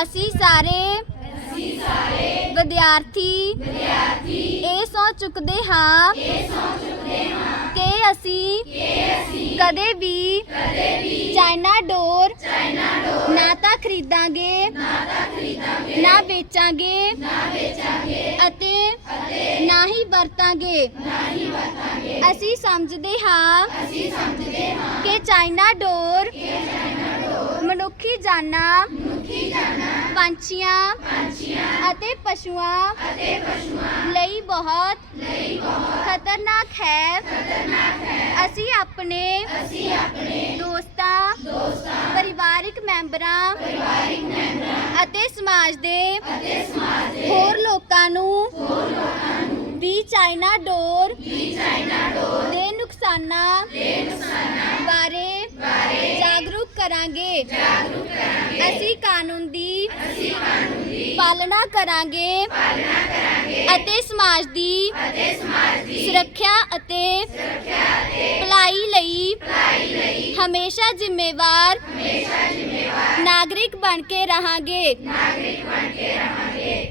ਅਸੀਂ ਸਾਰੇ ਵਿਦਿਆਰਥੀ ਇਹ ਸੌ ਚੁੱਕਦੇ ਹਾਂ ਕਿ ਅਸੀਂ ਕਦੇ ਵੀ ਚਾਈਨਾ ਡੋਰ ਨਾ ਤਾਂ ਖਰੀਦਾਂਗੇ ਨਾ ਵੇਚਾਂਗੇ ਅਤੇ ਨਾ ਹੀ ਵਰਤਾਂਗੇ ਅਸੀਂ ਸਮਝਦੇ ਹਾਂ ਕਿ ਚਾਈਨਾ ਡੋਰ ਮਨੁੱਖੀ ਜਾਨਾਂ ਮਨੁੱਖੀ ਜਾਨਾਂ ਪੰਛੀਆਂ ਪੰਛੀਆਂ ਅਤੇ ਪਸ਼ੂਆਂ ਅਤੇ ਪਸ਼ੂਆਂ ਲਈ ਬਹੁਤ ਲਈ ਬਹੁਤ ਖਤਰਨਾਕ ਹੈ ਖਤਰਨਾਕ ਹੈ ਅਸੀਂ ਆਪਣੇ ਅਸੀਂ ਆਪਣੇ ਦੋਸਤਾਂ ਦੋਸਤਾਂ ਪਰਿਵਾਰਿਕ ਮੈਂਬਰਾਂ ਪਰਿਵਾਰਿਕ ਮੈਂਬਰਾਂ ਅਤੇ ਸਮਾਜ ਦੇ ਅਤੇ ਸਮਾਜ ਦੇ ਹੋਰ ਲੋਕਾਂ ਨੂੰ ਹੋਰ ਲੋਕਾਂ ਨੂੰ ਵੀ ਚਾਈਨਾ ਡੋਰ ਵੀ ਚਾਈਨਾ करांगे असी कानून दी पालना करांगे अते समाज दी सुरक्षा अते भलाई लई हमेशा जिम्मेवार नागरिक बन के नागरिक रहांगे